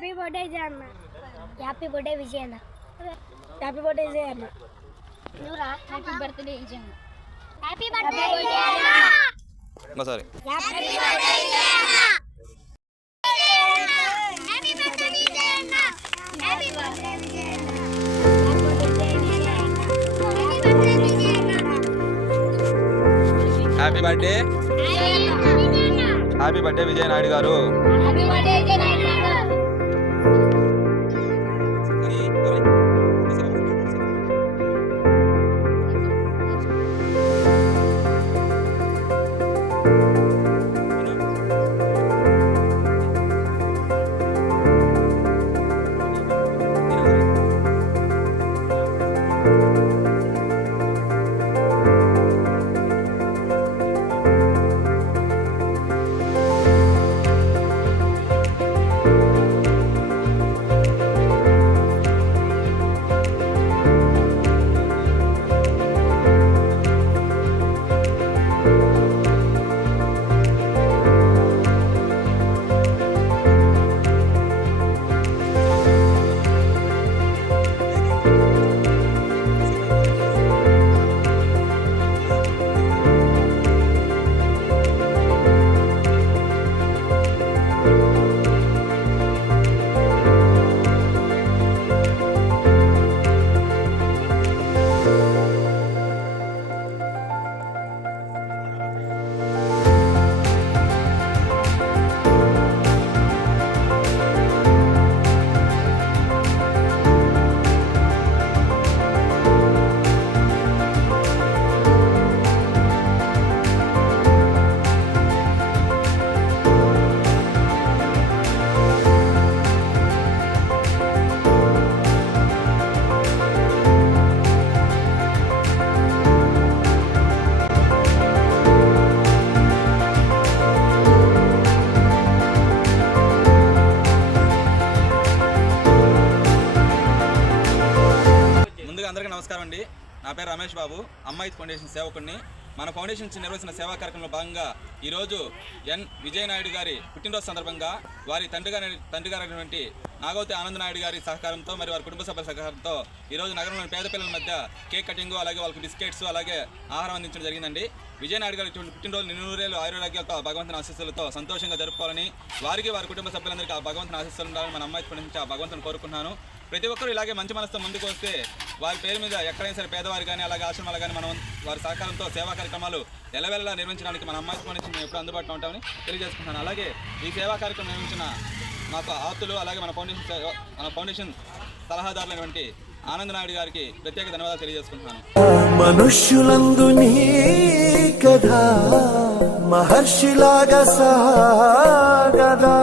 Happy birthday అన్న. Happy birthday Vijay అన్న. Happy birthday Vijay అన్న. నువ్వురా హ్యాపీ బర్త్డే విజయ్ అన్న. హ్యాపీ బర్త్డే విజయ్ అన్న. ఇంకోసారి హ్యాపీ బర్త్డే విజయ్ అన్న. హ్యాపీ బర్త్డే విజయ్ అన్న. హ్యాపీ బర్త్డే విజయ్ అన్న. Happy birthday happy birthday Vijay Naidu గారు. హ్యాపీ బర్త్డే విజయ్ నాయుడు గారు. అందరికీ నమస్కారం అండి. నా పేరు రమేష్ బాబు, అమ్మాయి ఫౌండేషన్ సేవకుడిని. మన ఫౌండేషన్ నిర్వహించిన సేవా కార్యక్రమంలో భాగంగా ఈరోజు ఎన్ విజయ్ నాయుడు గారి పుట్టినరోజు సందర్భంగా వారి తండ్రి గారైనటువంటి నాగవతి ఆనంద్ నాయుడు గారి సహకారంతో మరియు వారి కుటుంబ సభ్యుల సహకారంతో ఈరోజు నగరంలోని పేద పిల్లల మధ్య కేక్ కటింగ్, అలాగే వాళ్ళకి బిస్కెట్స్, అలాగే ఆహారం అందించడం జరిగిందండి. విజయ్ నాయుడు గారి పుట్టినరోజు నిన్నూరేళ్ళు ఆయురాగ్యాలతో భగవంతుని ఆశీస్సులతో సంతోషంగా జరుపుకోవాలని, వారికి వారి కుటుంబ సభ్యులందరికీ ఆ భగవంతుని ఆశీస్సులు ఉండాలని మన అమ్మాయి ఫౌండేషన్ ఆ భగవంతుని కోరుకుంటున్నాను. ప్రతి ఒక్కరూ ఇలాగే మంచి మనసుతో ముందుకు వస్తే వారి పేరు మీద ఎక్కడైనా సరే పేదవారు కానీ అలాగే ఆశ్రమాలు కానీ మనం వారి సహకారంతో సేవా కార్యక్రమాలు ఎల్లవెల్లా నిర్వహించడానికి మన అమ్మాయి ఫౌండేషన్ మేము ఎప్పుడు అందుబాటులో ఉంటామని తెలియజేసుకుంటున్నాను. అలాగే ఈ సేవా కార్యక్రమం నిర్వహించిన మాకు ఆప్తులు, అలాగే మన ఫౌండేషన్ సలహాదారులైనటువంటి ఆనంద్ నాయుడు గారికి ప్రత్యేక ధన్యవాదాలు తెలియజేసుకుంటున్నాను. మనుష్యులందు నీ కథ మహర్షిలాగా సాగదా.